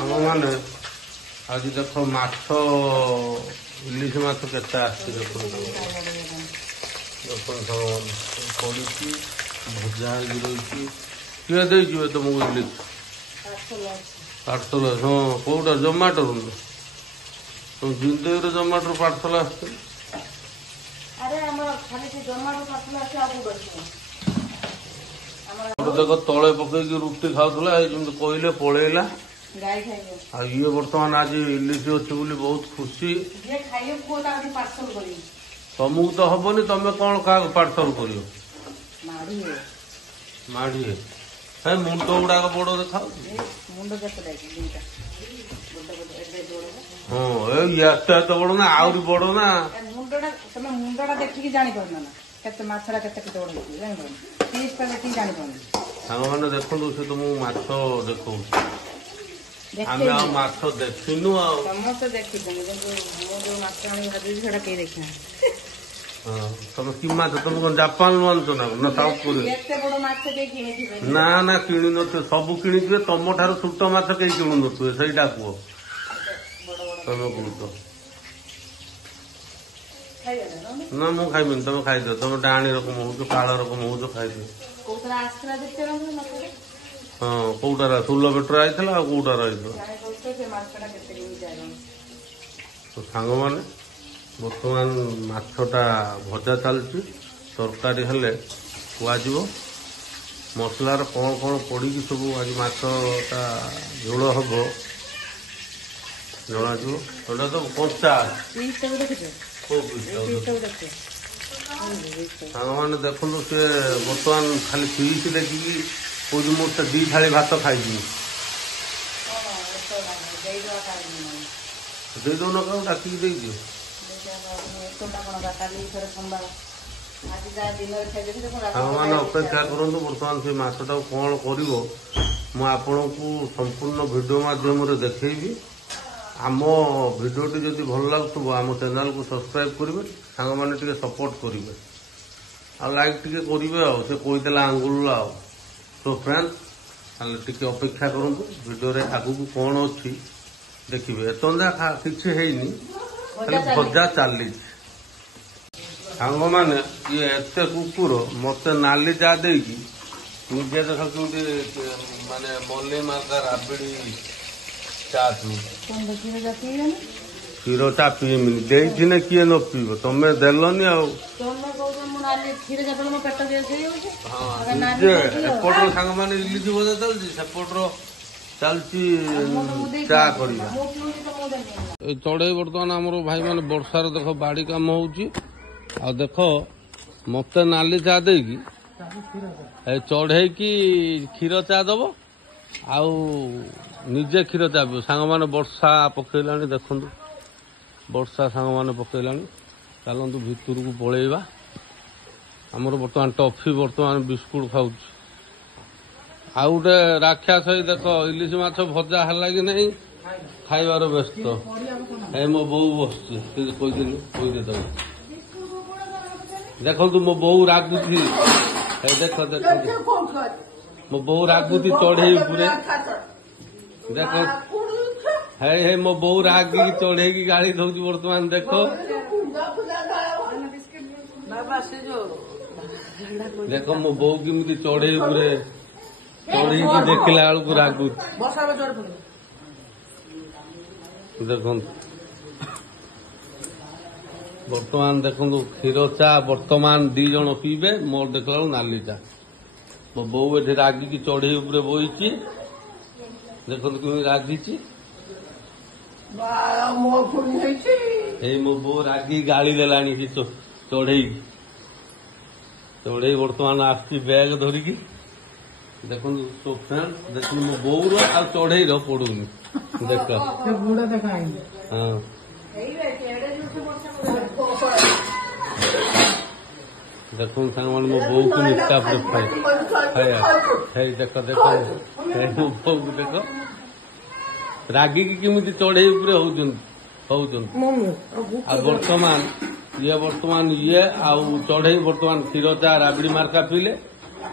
ଆମମାନେ ଆଜି ଦେଖ ମାଛ ଇଲିଶ ମାଛ କେତେ ଆସିଛି ଦେଖନ୍ତୁ ପଡିଛି ଭଜା ହେଇକି ରହିଛି। କିଏ ଦେଇଯିବେ ତମକୁ ଇଲିଶ? ପାର୍ସଲ। ହଁ କୋଉଟା ଜୋମାଟୋରୁ? ତମ ଜିନ୍ଦଗିରେ ଜୋମାଟୋରୁ ପାର୍ସଲ ଆସିଛି? ଦେଖ ତଳେ ପକେଇକି ରୁଟି ଖାଉଥିଲା ଏଇ ଯେମିତି କହିଲେ ପଳେଇଲା। ଆଉ ଇଏ ବର୍ତ୍ତମାନ ଆଜି ଇଲିଶ ଅଛି ବୋଲି ବହୁତ ଖୁସି। ତମକୁ ତ ହବନି, ତମେ କଣ କାହାକୁ ପାର୍ସଲ କରିବ? ମାଢିଏ ମୁଣ୍ଡ ଗୁଡାକ ବଡ ଦେଖାଉଛି। ହଁ ଏତେ ଏତେ ବଡ ନା ଆହୁରି ବଡ ନା? ମୁଣ୍ଡଟା ଦେଖିକି ଜାଣିପାରୁନ ନା କେତେ ମାଛଟା କେତେ କେତେ ବଡ ହେଇଛି ଜାଣିପାରୁନ। ପିସ୍ଟା ଦେଖିକି ଜାଣିପାରୁନ। ସାଙ୍ଗମାନେ ଦେଖନ୍ତୁ ସେ ତମକୁ ମାଛ ଦେଖଉଛି। ଆମେ ଆଉ ମାଛ ଦେଖିନୁ ଆଉ। ସମସ୍ତେ ଦେଖିଛନ୍ତି କିନ୍ତୁ ମୁଁ ଯୋଉ ମାଛ ଆଣି ଭାଜୁଛି ସେଟା କେହି ଦେଖିନାହାନ୍ତି। ତମେ କି ମାଛ? ତମେ କଣ ଜାପାନରୁ ଆଣୁଛ ନା ସାଉଥ କୋରିଆ? ଏତେ ବଡ ମାଛ କେହି କିଣିଥିବେ ନା ନା କିଣି ନଥିବେ, ସବୁ କିଣିଥିବେ। ତମ ଠାରୁ ଛୋଟ ମାଛ କେହି କିଣୁ ନଥିବେ, ସେଇଟା କୁହ। ତମେ କହୁଛ ନା ମୁଁ ଖାଇବିନି, ତମେ ଖାଇଦିଅ। ତମେ ଡାହାଣୀ ରକମ ହଉଛ, କାଳ ରକମ ହଉଛ, ଖାଇଦିଅ। ହଁ କୋଉଟାର ସୁଲ ବେଟରେ ଆଇଥିଲା ଆଉ କୋଉଟାର ଆଇଥିଲା? ସାଙ୍ଗମାନେ ବର୍ତ୍ତମାନ ମାଛଟା ଭଜା ଚାଲିଛି, ତରକାରୀ ହେଲେ କୁହାଯିବ। ମସଲାର କଣ କଣ ପଡିକି ସବୁ ଆଜି ମାଛଟା ଝୋଳ ହବ ଜଣାଯିବ। ସେଟା ତ କଞ୍ଚା। ସାଙ୍ଗମାନେ ଦେଖନ୍ତୁ ସେ ବର୍ତ୍ତମାନ ଖାଲି ପିସ୍ ଦେଖିକି କହୁଛି ମୁଁ ତ 2 ଥାଳି ଭାତ ଖାଇଯିବି। ଦେଇଦଉନ କାହାକୁ ଡାକିକି ଦେଇଦିଅ। ସାଙ୍ଗମାନେ ଅପେକ୍ଷା କରନ୍ତୁ, ବର୍ତ୍ତମାନ ସେ ମାଛଟାକୁ କଣ କରିବ ମୁଁ ଆପଣଙ୍କୁ ସମ୍ପୂର୍ଣ୍ଣ ଭିଡିଓ ମାଧ୍ୟମରେ ଦେଖେଇବି। ଆମ ଭିଡିଓଟି ଯଦି ଭଲ ଲାଗୁଥିବ ଆମ ଚ୍ୟାନେଲକୁ ସବସ୍କ୍ରାଇବ କରିବେ, ସାଙ୍ଗମାନେ ଟିକେ ସପୋର୍ଟ କରିବେ ଆଉ ଲାଇକ୍ ଟିକେ କରିବେ ଆଉ। ସେ କହିଦେଲା ଆଙ୍ଗୁଳ ଆଉ। ସୋ ଫ୍ରେଣ୍ଡ ତାହେଲେ ଟିକେ ଅପେକ୍ଷା କରନ୍ତୁ, ଭିଡିଓରେ ଆଗକୁ କଣ ଅଛି ଦେଖିବେ। ଏତନ୍ଦା କିଛି ହେଇନି, ଖାଲି ଭଜା ଚାଲିଛି। ସାଙ୍ଗମାନେ ଇଏ ଏତେ କୁକୁର ମତେ ନାଲି ଚା ଦେଇକି ନିଜେ ଦେଖ କେମିତି ମାନେ ମଲ୍ଲି ମାର୍କା ରାବିଡି ଚା ପିଉଛି। କ୍ଷୀର ଚା ପିଇମିନି, ଦେଇଥିନେ କିଏ ନ ପିଇବ? ତମେ ଦେଲନି ଆଉ। ଏପଟର ସାଙ୍ଗମାନେ ଇଲିଶ ଭଜା ଚାଲିଛି, ସେପଟର ଚାଲିଛି ଚା କରିବା। ଏଇ ଚଢେଇ ବର୍ତ୍ତମାନ ଆମର ଭାଇମାନେ ବର୍ଷାରେ ଦେଖ ବାଡି କାମ ହଉଛି। ଆଉ ଦେଖ ମତେ ନାଲି ଚା ଦେଇକି ଏ ଚଢେଇକି କ୍ଷୀର ଚା ଦବ, ଆଉ ନିଜେ କ୍ଷୀର ଚା ପିବ। ସାଙ୍ଗମାନେ ବର୍ଷା ପକେଇଲାଣି, ଦେଖନ୍ତୁ ବର୍ଷା ସାଙ୍ଗମାନେ ପକେଇଲାଣି। ଚାଲନ୍ତୁ ଭିତରକୁ ପଳେଇବା। ଆମର ବର୍ତ୍ତମାନ ଟଫି ବର୍ତ୍ତମାନ ବିସ୍କୁଟ ଖାଉଛି। ଆଉ ଗୋଟେ ରାକ୍ଷସ ହେଇ ଦେଖ ଇଲିଶ ମାଛ ଭଜା ହେଲା କି ନାହିଁ ଖାଇବାର ବ୍ୟସ୍ତ। ଏ ମୋ ବୋଉ ବସୁଛି, କହିଦେ ତମେ। ଦେଖନ୍ତୁ ମୋ ବୋଉ ରାଗୁଛି, ଦେଖ ଦେଖ ମୋ ବୋଉ ରାଗୁଛି ଚଢେଇ ଉପରେ। ଦେଖ ହେ ମୋ ବୋଉ ରାଗିକି ଚଢେଇକି ଗାଳି ଦଉଛି ବର୍ତ୍ତମାନ। ଦେଖ ଦେଖ ମୋ ବୋଉ କେମିତି ଚଢେଇ ଉପରେ ଚଢେଇକି ଦେଖିଲା ବେଳକୁ ରାଗୁଛି। ଦେଖନ୍ତୁ ବର୍ତ୍ତମାନ ଦେଖନ୍ତୁ କ୍ଷୀର ଚା ବର୍ତ୍ତମାନ 2 ଜଣ ପିଇବେ, ମୋର ଦେଖିଲା ବେଳକୁ ନାଲି ଚା। ମୋ ବୋଉ ଏଠି ରାଗିକି ଚଢେଇ ଉପରେ ବଇଛି, ଦେଖନ୍ତୁ କେମିତି ରାଗିଛି। ଏଇ ମୋ ବୋଉ ରାଗିକି ଗାଳି ଦେଲାଣି କି ଚଢେଇକି। ଚଢେଇ ବର୍ତ୍ତମାନ ଆସିଛି ବ୍ୟାଗ ଧରିକି। ଦେଖନ୍ତୁ ଦେଖନ୍ତୁ ମୋ ବୋଉର ଆଉ ଚଢେଇର ପଡୁନି। ଦେଖ ହଁ ଦେଖନ୍ତୁ ସାଙ୍ଗମାନେ ମୋ ବୋଉକୁ ମିଠା ଉପରେ ହେଇ ଦେଖ ଦେଖ ମୋ ବୋଉକୁ ଦେଖ ରାଗିକି କେମିତି ଚଢେଇ ଉପରେ ହଉଛନ୍ତି। ଆଉ ବର୍ତ୍ତମାନ ଇଏ ଆଉ ଚଢେଇ ବର୍ତ୍ତମାନ କ୍ଷୀର ଚା ରାବିଡି ମାର୍କା ପିଇଲେ।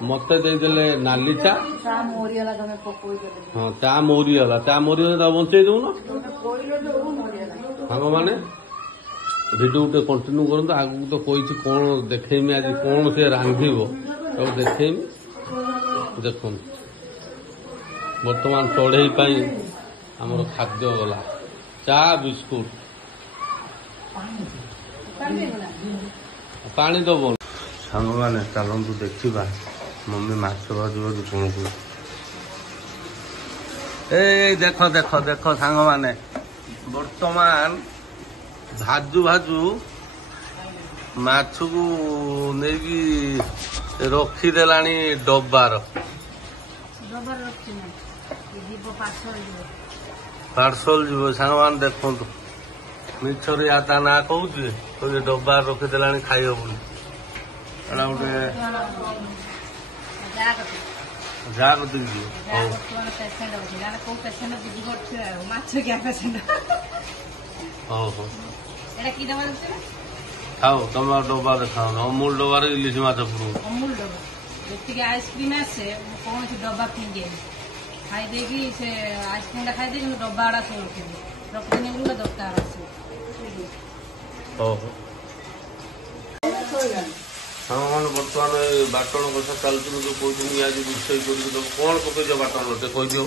ମତେ ଦେଇଦେଲେ ନାଲି ଚା। ଚା ମରିଗଲା ତମେ ପକଉଛ। ହଁ ଚା ମରିଗଲା, ଚା ମରିଗଲା ତାକୁ ବଞ୍ଚେଇ ଦଉନ। ସାଙ୍ଗମାନେ ଭିଡ଼ିଓ ଗୋଟେ କଣ୍ଟିନ୍ୟୁ କରନ୍ତୁ। ଆଗକୁ ତ କହିଛି କଣ ଦେଖେଇମି, ଆଜି କଣ ସେ ରାନ୍ଧିବ ତାକୁ ଦେଖେଇମି। ଦେଖନ୍ତୁ ବର୍ତ୍ତମାନ ଚଢ଼େଇ ପାଇଁ ଆମର ଖାଦ୍ୟ ଗଲା, ଚା ବିସ୍କୁଟ। ପାଣି ଦବ। ସାଙ୍ଗମାନେ ଚାଲନ୍ତୁ ଦେଖିବା ମମି ମାଛ ଭାଜିବାକୁ କଣ କହୁଛି। ଏଇ ଦେଖ ଦେଖ ଦେଖ ସାଙ୍ଗମାନେ, ବର୍ତ୍ତମାନ ଭାଜୁ ଭାଜୁ ମାଛକୁ ନେଇକି ରଖିଦେଲାଣି ଡବାର। ପାର୍ସଲ ଯିବ। ସାଙ୍ଗମାନେ ଦେଖନ୍ତୁ ମିଛରେ ୟା ତା ନାଁ କହୁଛି, ଡବାର ରଖିଦେଲାଣି ଖାଇବ ବୋଲି। ଏଟା ଗୋଟେ ଯାହା କତିକି ଯିବ। ହଉ ହଉ ଖାଉ, ତମେ ଆଉ ଡବା ଦେଖାଉନ। ଅମୁଲ ଡବାରେ ଇଲିଶ ମାଛ ପୁରଉ। ଅମୁଲ ଡବା ଯେତିକି ଆଇସ୍କ୍ରିମ ଆସେ ମୁଁ କୌଣସି ଡବା ଫିଙ୍ଗେନି, ଖାଇଦେଇକି ସେ ଆଇସ୍କ୍ରିମ ଟା ଖାଇଦେଇକି ମୁଁ ଡବା ଗୁଡା ସବୁ ରଖିଦେନି ବୋଲି ଦରକାର ଆସିବ। ସାଙ୍ଗମାନେ ବର୍ତ୍ତମାନ ବାଟଣ କଷା ଚାଲୁଛି। ଯୋଉ କହୁଛନ୍ତି ଆଜି ରୋଷେଇ କରିକି ଦେବ, କଣ ପକେଇଛ ବାଟଣ ଟିକେ କହିଦିଅ।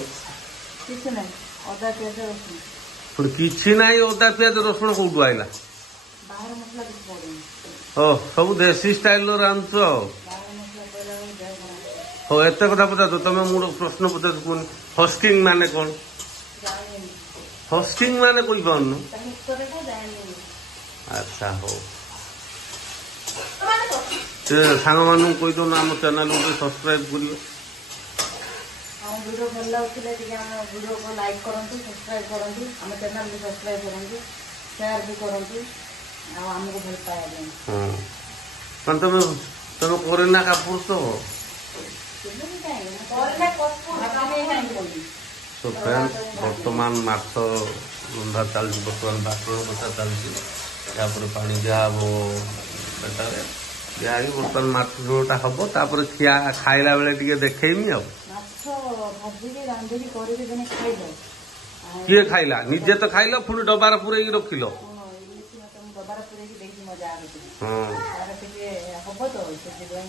କିଛି ନାହିଁ, ଅଦା ପିଆଜ ରସୁଣ। ପୁଣି କିଛି ନାହିଁ, ଅଦା ପିଆଜ ରସୁଣ କୋଉଠୁ ଆଇଲା? ବାହାର ମସଲା କିଛି ପଡୁନି। ସବୁ ଦେଶୀ ଷ୍ଟାଇଲର ରାନ୍ଧୁଛ ଆଉ। ହଉ ଏତେ କଥା ପଚାରୁଛ, ତମେ ମୁଁ ପ୍ରଶ୍ନ ପଚାରୁଛ କୁହନି, ଫଷ୍ଟିଂ ମାନେ କଣ? ଫଷ୍ଟିଂ ମାନେ କହିପାରୁନ? ଆଚ୍ଛା ହଉ, ସେ ସାଙ୍ଗମାନଙ୍କୁ କହିଦଉନ ଆମ ଚ୍ୟାନେଲକୁ ଟିକେ ସବସ୍କ୍ରାଇବ କରିବେ। ଆମ ଭିଡ଼ିଓ ଭଲ ଲାଗୁଥିଲେ ଟିକେ ଆମ ଭିଡ଼ିଓକୁ ଲାଇକ୍ କରନ୍ତୁ, ସବସ୍କ୍ରାଇବ କରନ୍ତୁ, ଆମ ଚ୍ୟାନେଲକୁ ସବସ୍କ୍ରାଇବ କରନ୍ତୁ, ସେୟାର ବି କରନ୍ତୁ, ଆଉ ଆମକୁ ଭଲ ପାଇବା ଦିଅନ୍ତୁ। ମାନେ ତମେ କରେନା କାପୁର ତ ବର୍ତ୍ତମାନ ମାଛ ରନ୍ଧା ଚାଲିଛି, ବର୍ତ୍ତମାନ ବାଟଣ କଷା ଚାଲିଛି। ତାପରେ ପାଣି ଦିଆହବ ସେଟାରେ, ଦିଆହେଇକି ବର୍ତ୍ତମାନ ମାଛ ଝୋଳଟା ହବ। ତାପରେ ଖାଇଲା ବେଳେ ଟିକେ ଦେଖେଇମି ଆଉ। ମାଛ ଭାଜିକି ରାନ୍ଧିକି କରିକି ଦିନେ ଖାଇଲ। କିଏ ଖାଇଲା? ନିଜେ ତ ଖାଇଲ, ପୁଣି ଡବାର ପୁରେଇକି ରଖିଲ। ଡବାର ପୁରେଇକି ଦେଇଛି ମଜା ଆସୁଛି। ହଁ ତାର ଟିକେ ହବ ତ ସେଥିପାଇଁ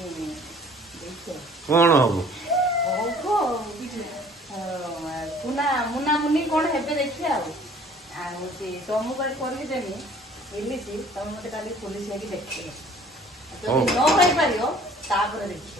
ଦେଇଛ। କଣ ହବ? ମୁନାମୁନି କଣ ହେବେ ଦେଖିବା ଆଉ। ଆଉ ତମକୁ କରିକି ଦେମି ଇଲିଶି, ତମେ ମତେ କାଲି ପୋଲିସ ହେଇକି ଦେଖିବ। ଯଦି ନ ହେଇପାରିବ ତାପରେ ଦେଖିବ।